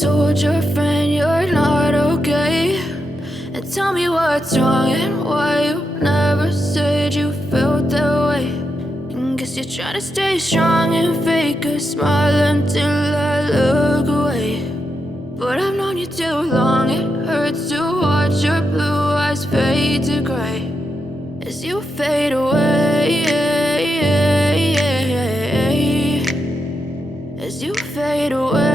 told your friend you're not okay, and tell me what's wrong and why you never said you felt that way. And guess you're trying to stay strong and fake a smile until I look away. But I've known you too long, it hurts to watch your blue eyes fade to gray as you fade away, as you fade away.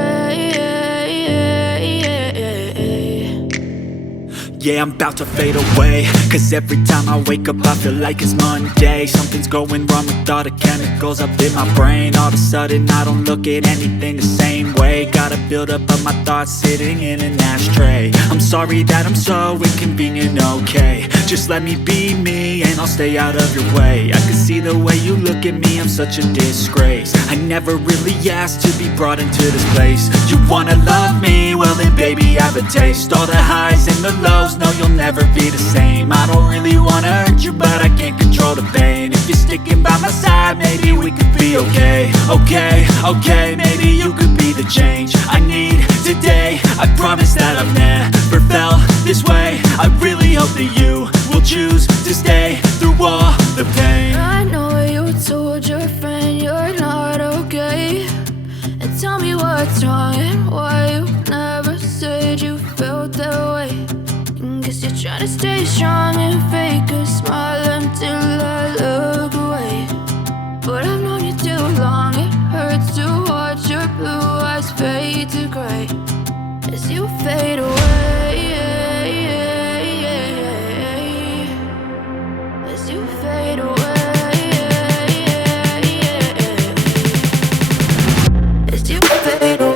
Yeah, I'm about to fade away, cause every time I wake up I feel like it's Monday. Something's going wrong with all the chemicals up in my brain. All of a sudden I don't look at anything the same way. Gotta build up of my thoughts sitting in an ashtray. I'm sorry that I'm so inconvenient, okay. Just let me be me and I'll stay out of your way. I can see the way you look at me, I'm such a disgrace. I never really asked to be brought into this place. You wanna love me? Well then baby I have a taste. All the highs and the lows, no you'll never be the same. I don't really wanna hurt you but I can't control the pain. If you're sticking by my side maybe we could be okay. Okay, maybe you could be the change I need today. I promise that I've never felt this way. I really hope that you will choose to stay through all the pain. I know you told your friend you're not okay, and tell me what's wrong and why you never said you felt that way. And guess you're trying to stay strong and fake a smile until I look away. But I've known you too long, it hurts to watch your blue eyes fade to gray as you fade away, as you fade away, as you fade away.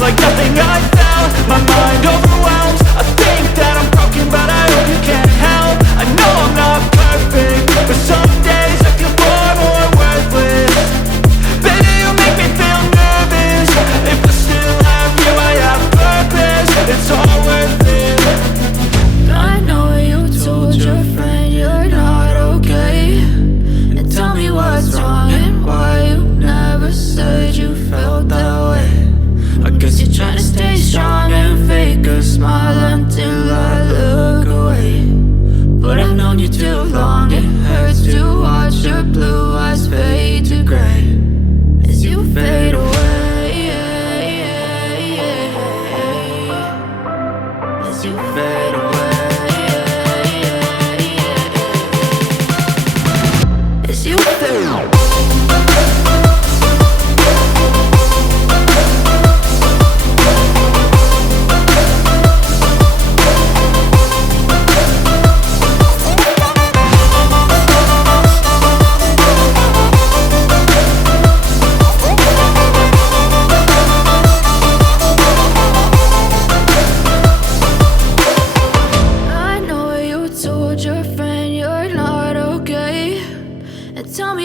Like nothing I felt, my mind overwhelms. I think that I'm broken, but I hope you can't help. I know I'm not perfect, but some days I feel far more worthless. Baby, you make me feel nervous. If I still have you, I have purpose. It's all worth it. I know you told your friend you're not okay, and tell me what's wrong and why you never said you felt that way. I guess you're trying to stay strong and fake a smile until I look away. But I've known you too long, it hurts to watch your blue eyes fade to gray as you fade away, as you fade away, as you fade away.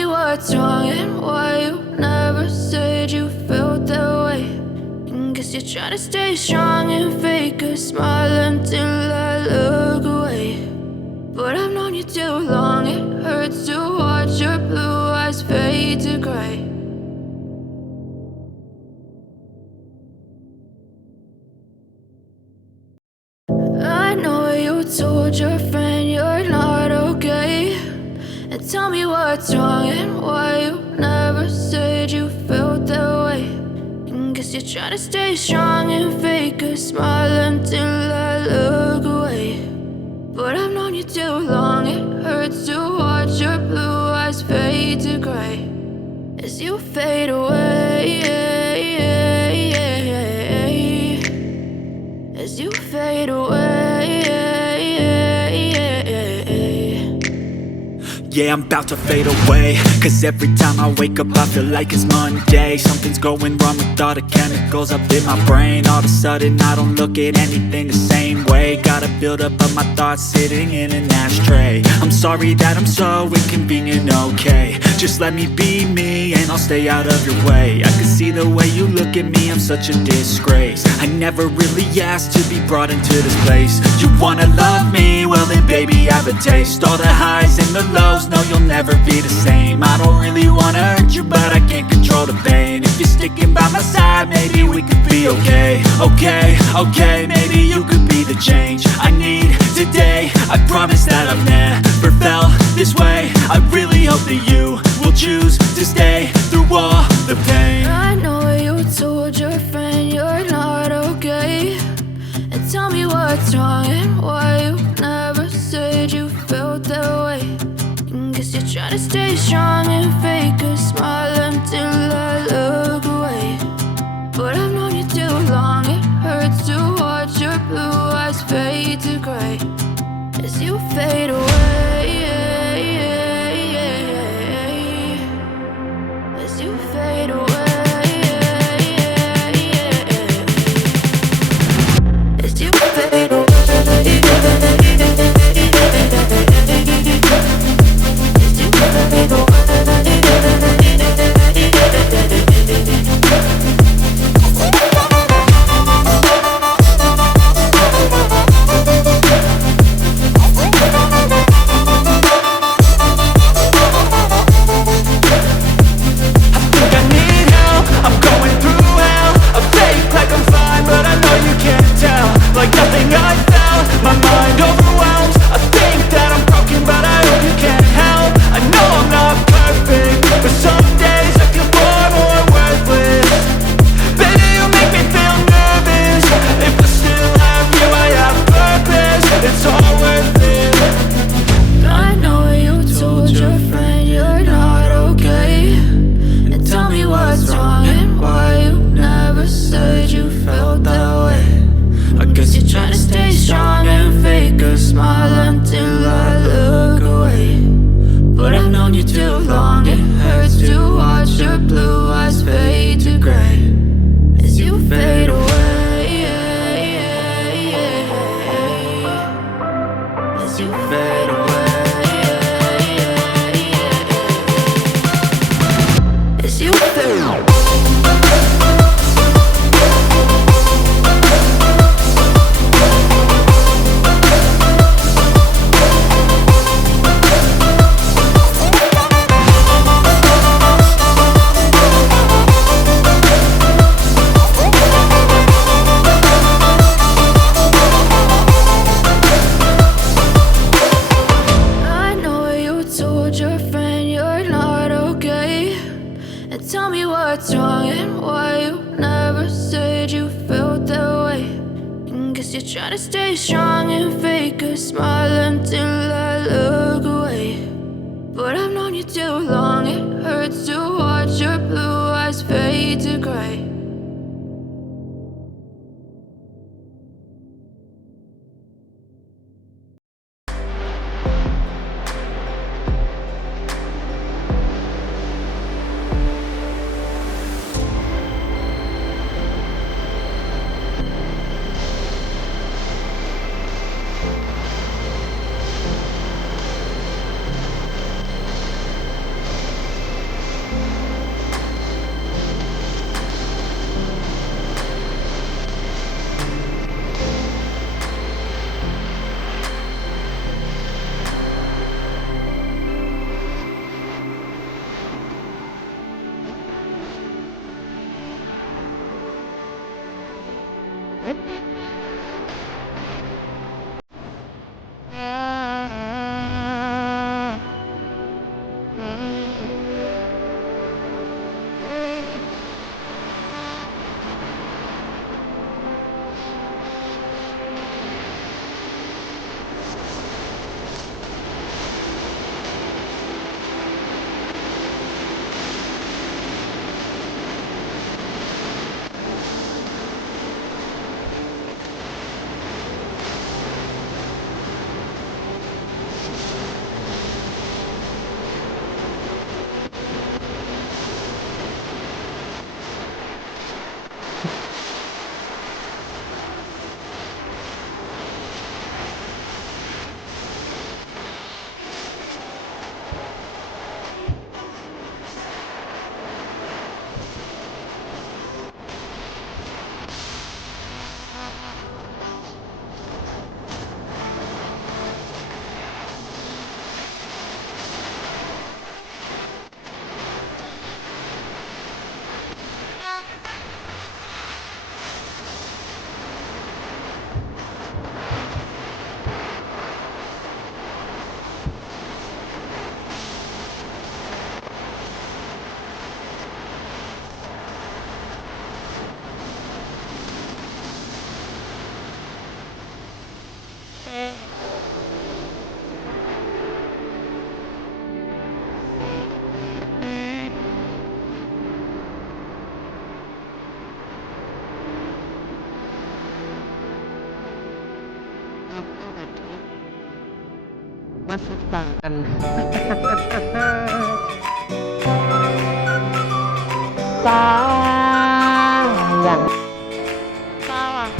What's wrong and why you never said you felt that way. And guess you're trying to stay strong and fake a smile until I look away. But I've known you too long, it hurts to watch your blue eyes fade to gray. I know you told your friend you're not okay, and tell me what's wrong and why you never said you felt that way. And guess you're trying to stay strong and fake a smile until I look away. But I've known you too long, it hurts to watch your blue eyes fade to gray as you fade away, as you fade away. Yeah, I'm about to fade away, cause every time I wake up I feel like it's Monday. Something's going wrong with all the chemicals up in my brain. All of a sudden I don't look at anything the same way. Gotta build up of my thoughts sitting in an ashtray. I'm sorry that I'm so inconvenient, okay. Just let me be me and I'll stay out of your way. I can see the way you look at me, I'm such a disgrace. I never really asked to be brought into this place. You wanna love me? Well then baby I have a taste. All the highs and the lows, no you'll never be the same. I don't really wanna hurt you but I can't control the pain. If you're sticking by my side maybe we could be okay. Okay, maybe you could be the change I need today. I promise that I've never felt this way. I really hope that you will choose to stay through all the pain. I know you told your friend you're not okay, and tell me what's wrong and why you never said you felt that way. Guess you're trying to stay strong and fake a smile until I look away. But I've known you too long, it hurts to watch your blue eyes fade to gray as you fade away. As you fade away. As you fade away. Like nothing I felt, my mind overwhelms. I think that I'm broken, but I hope you can't help. I know I'm not perfect, but some days I feel far more worthless. Baby, you make me feel nervous. If I still have you, I have purpose. It's all worth it. I know you told your friend you're not okay, and tell me what's wrong and why you never said you felt that way. I guess you're trying to stay strong and fake a smile until I look away. But I've known you too long, it hurts to watch your blue eyes fade to gray as you fade away. As you fade away. As you fade away. What's wrong and why you never said you felt that way. Guess you're trying to stay strong and fake a smile until I look away. But I've known you too long, it hurts to watch your blue eyes fade to gray. Masuk tangan. Sayang. Salah.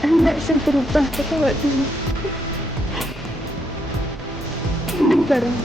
Enggak bisa berubah kayak dulu. Bareng.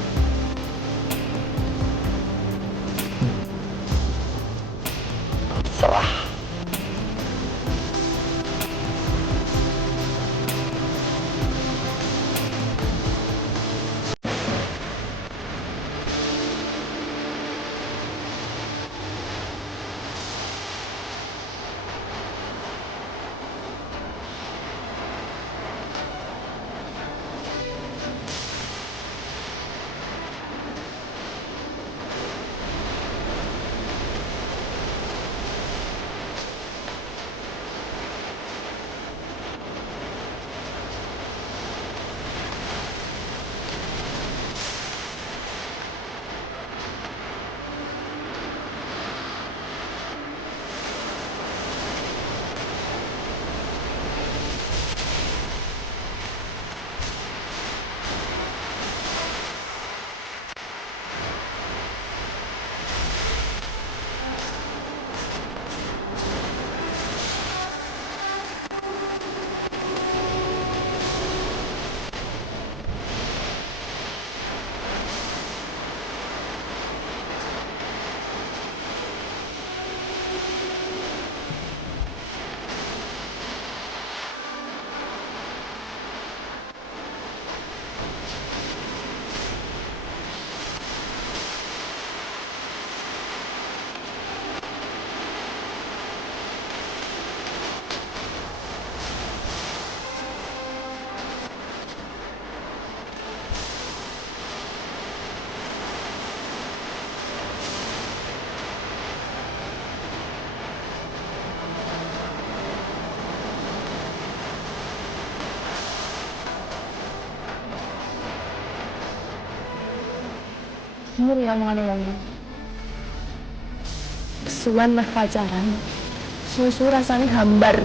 Jujur ya omongan yang kesuwen meh pacaran, susu rasanya hambar.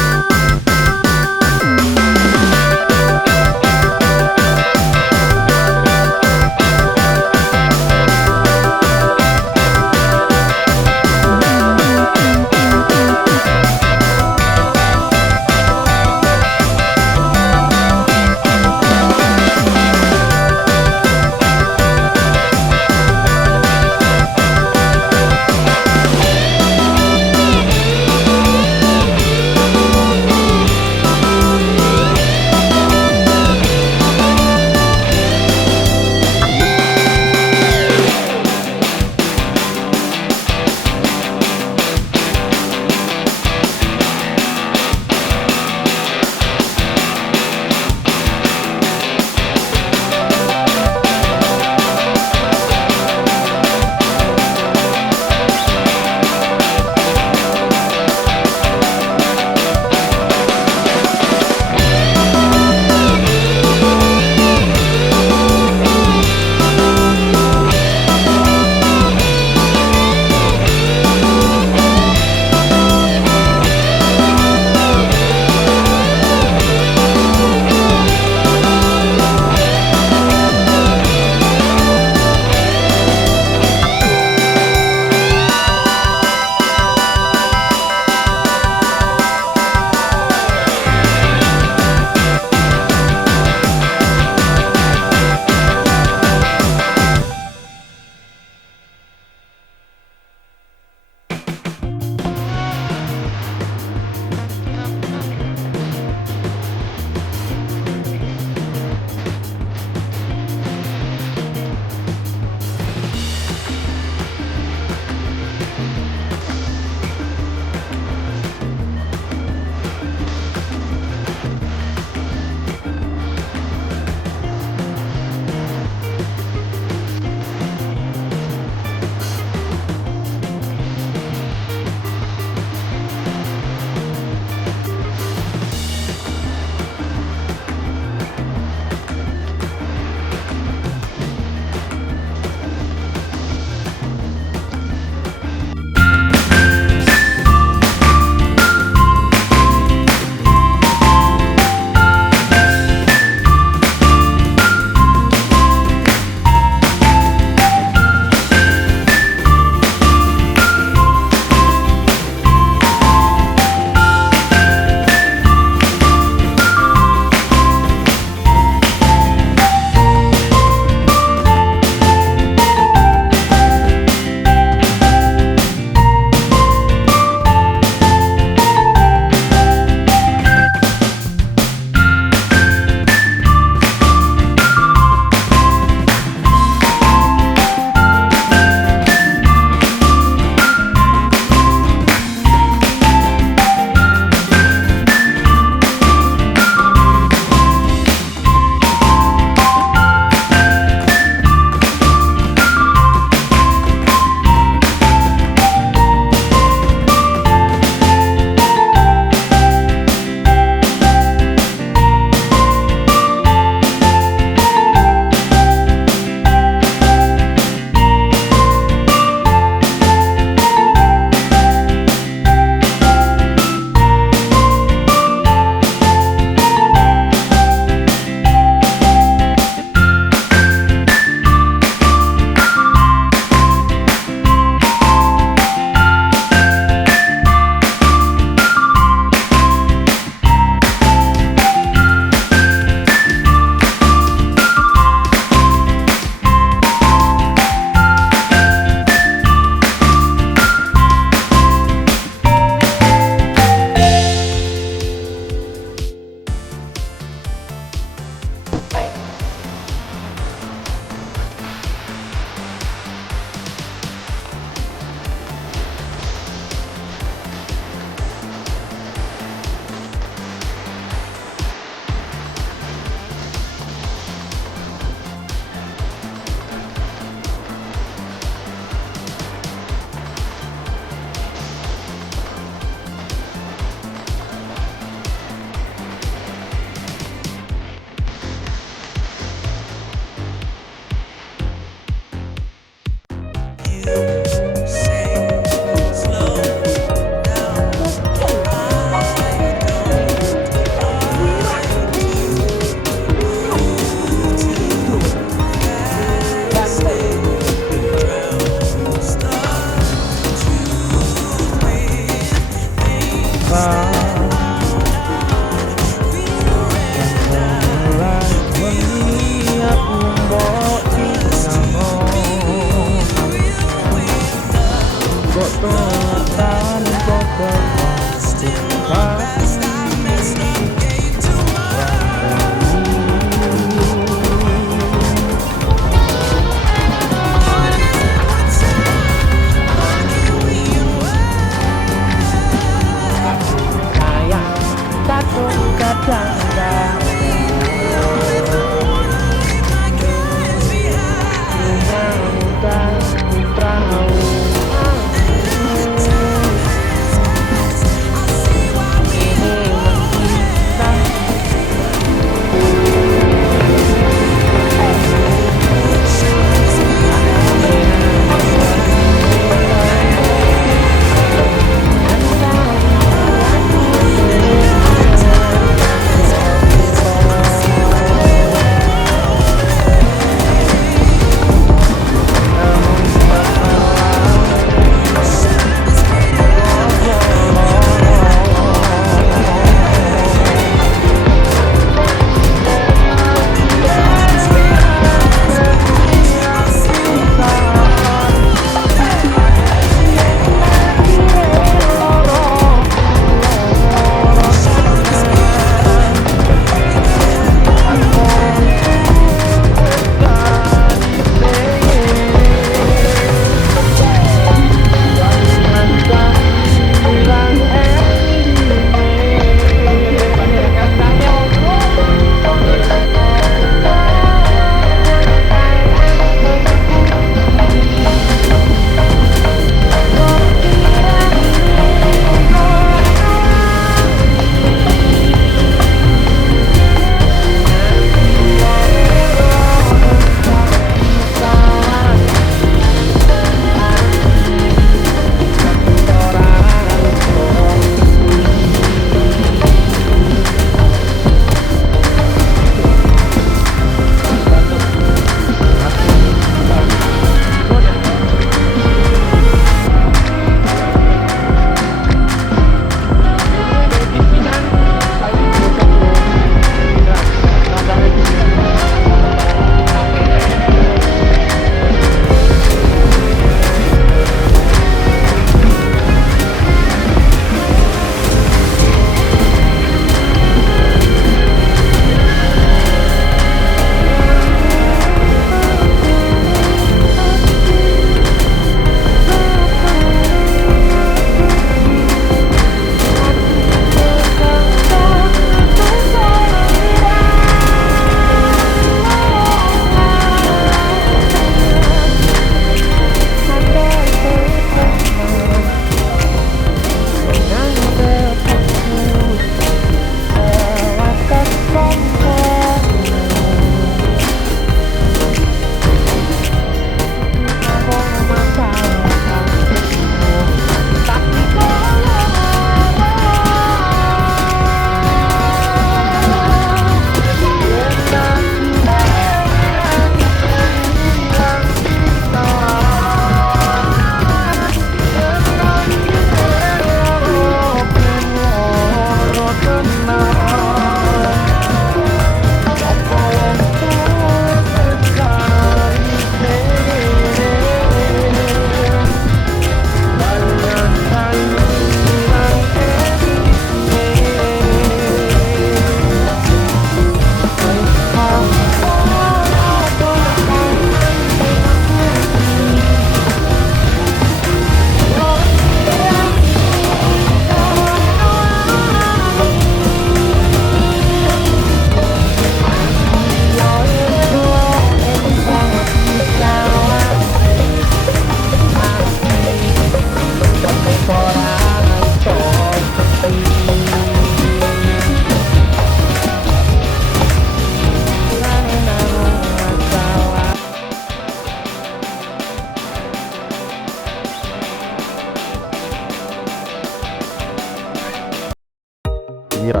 Mira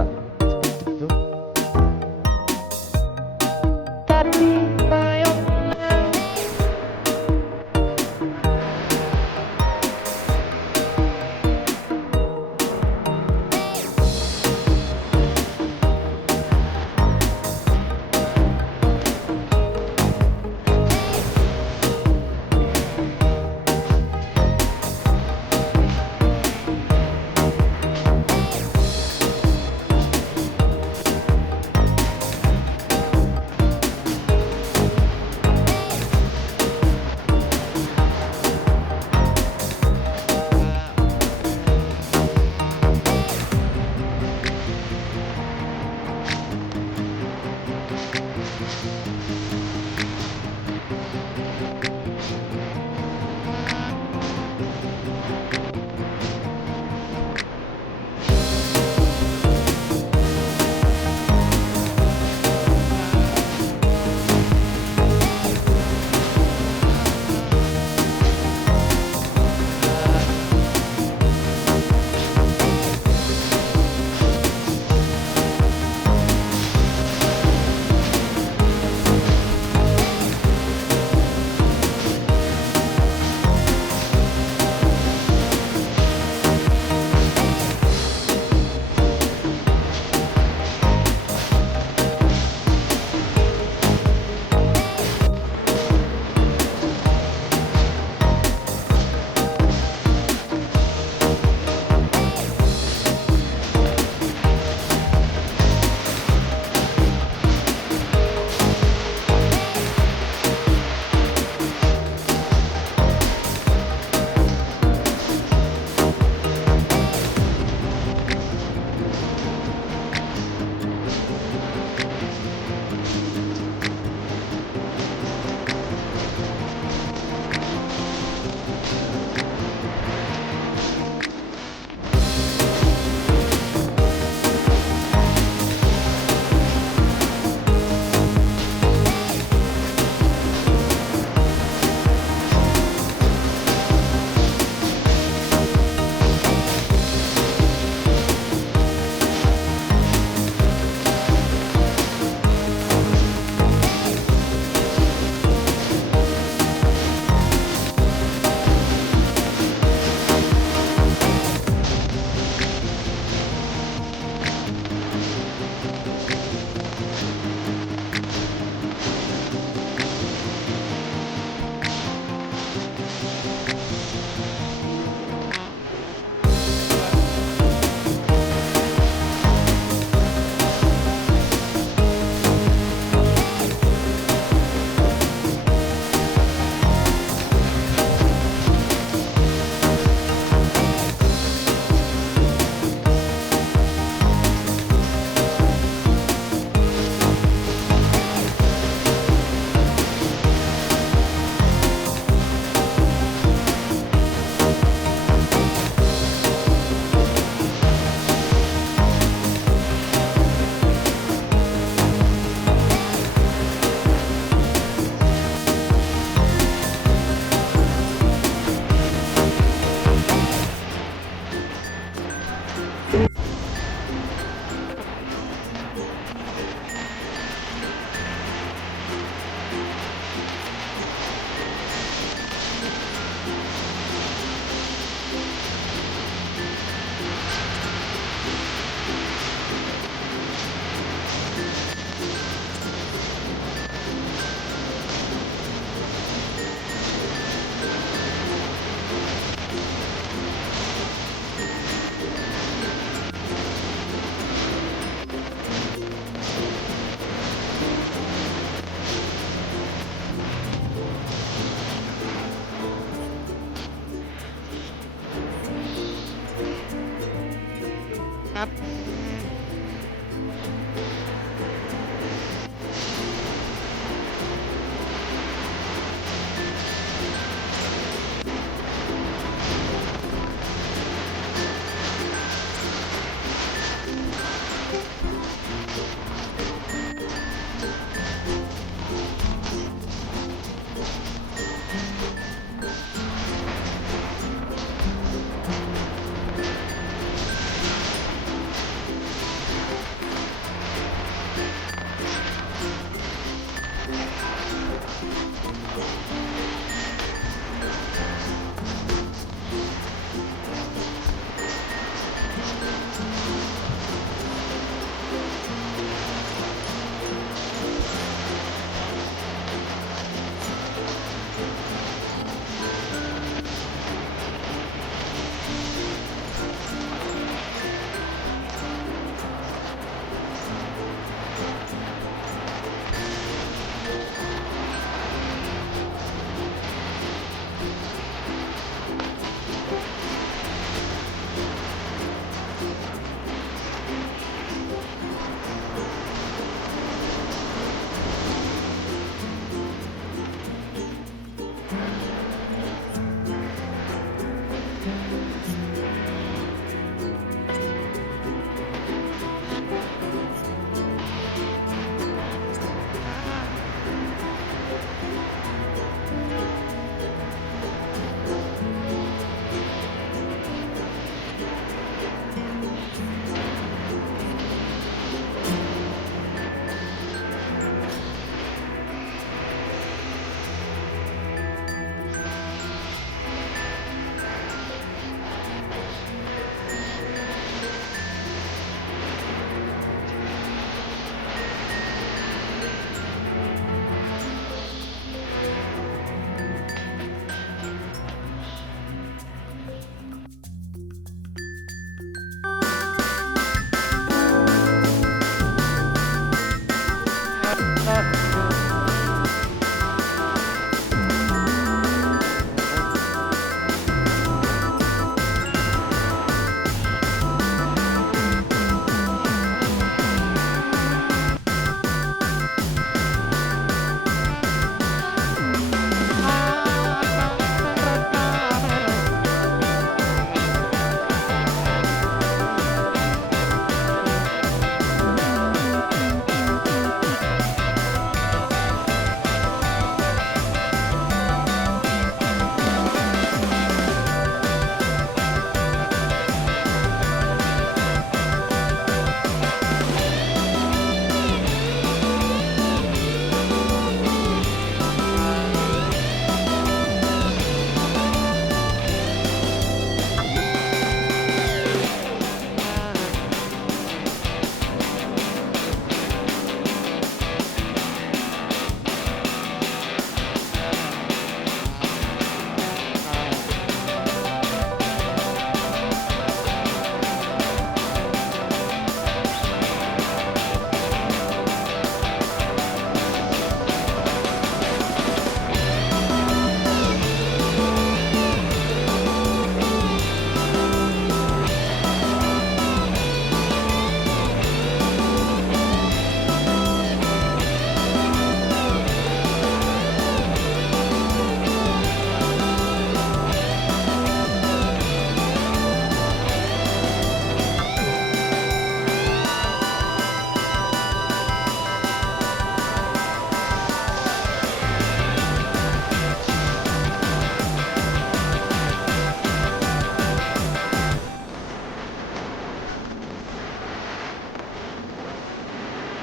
itu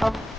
Ustaz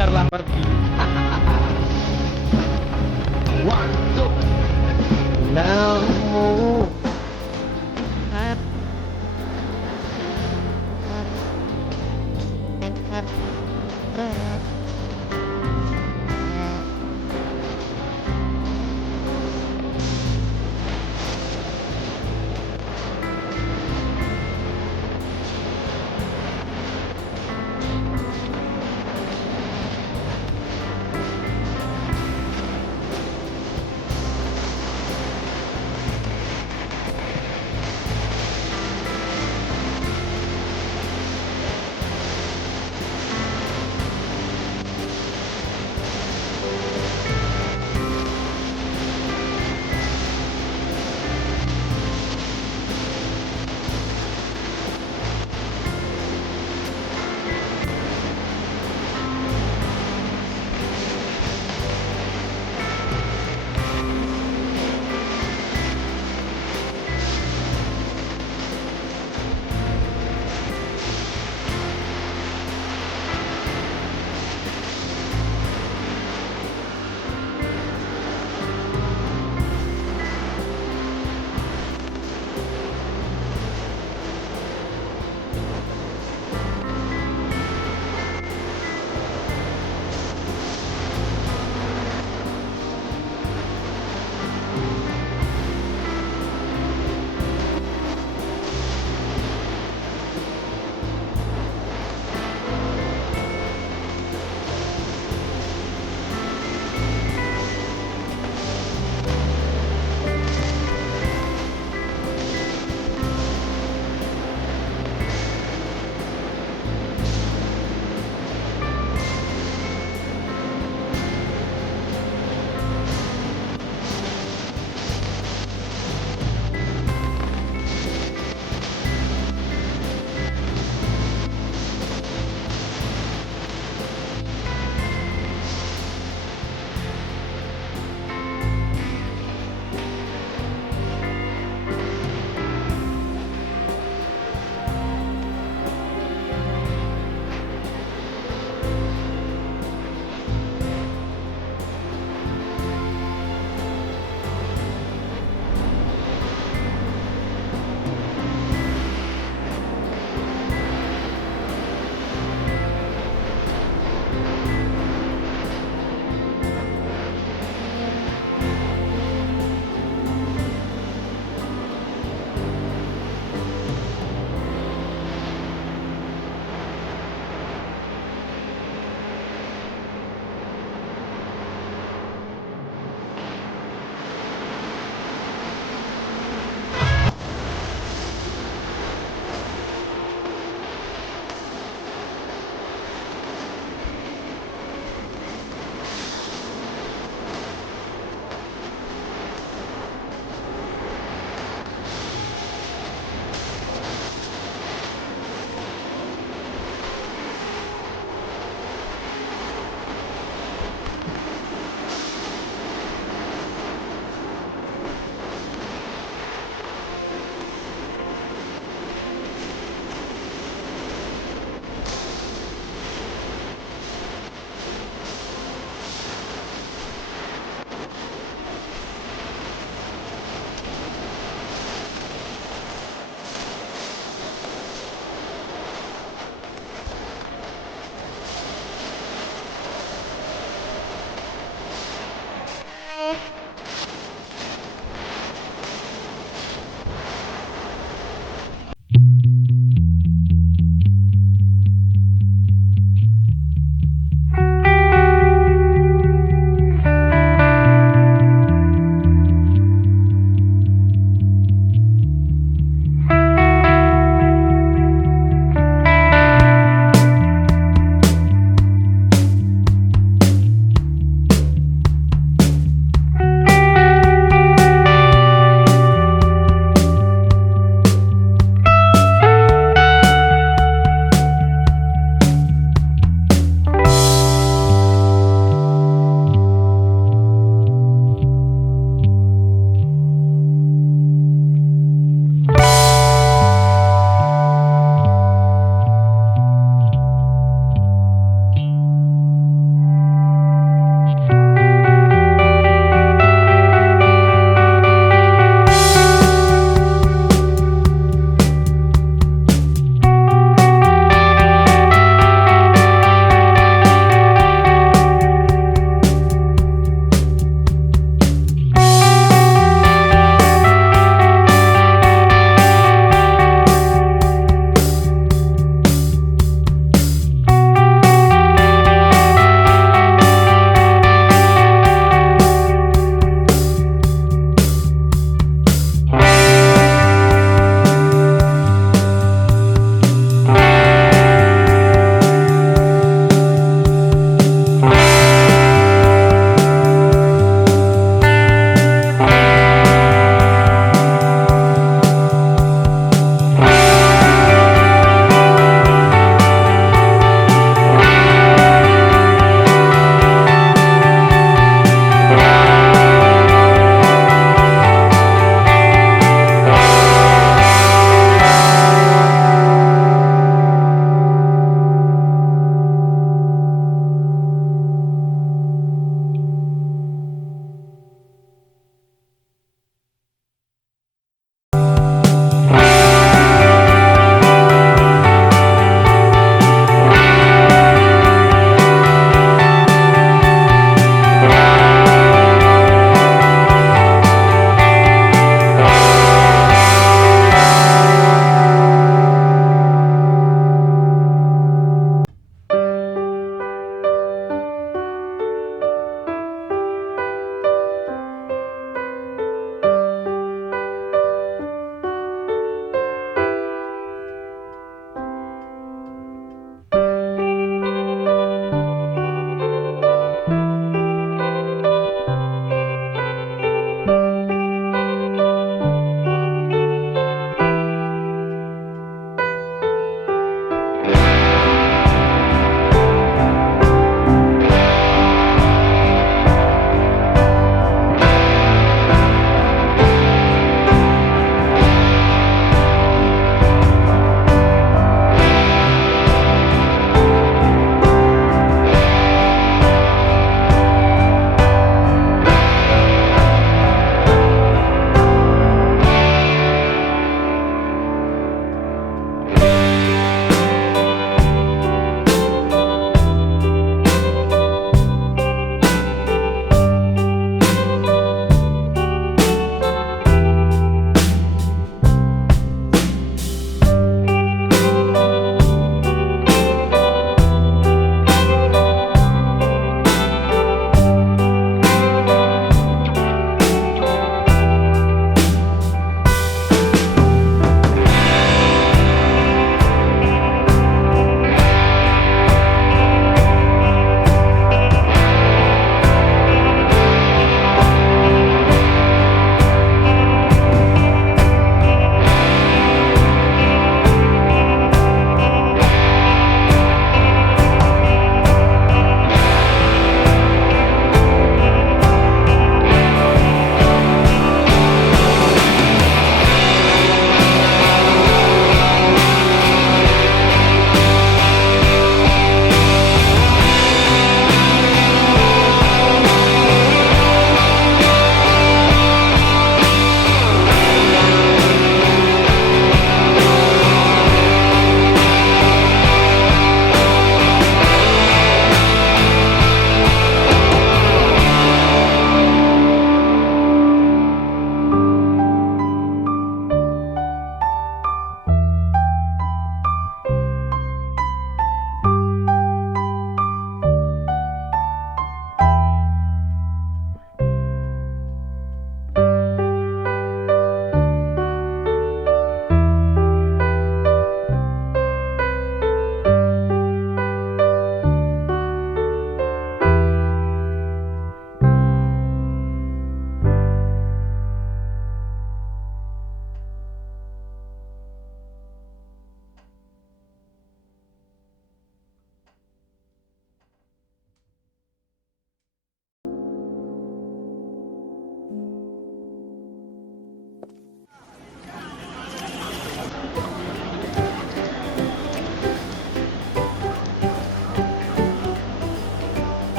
Biarlah pergi. Waktu now.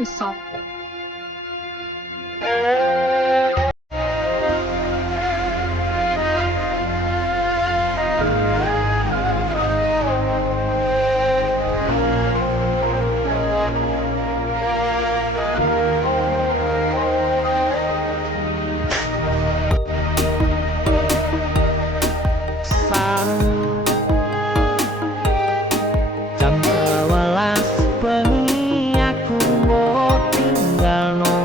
menungso. Jam 12 bengi aku mau tinggalno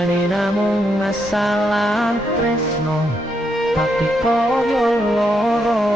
Liyane namung masalah tresno, tapi koyo loro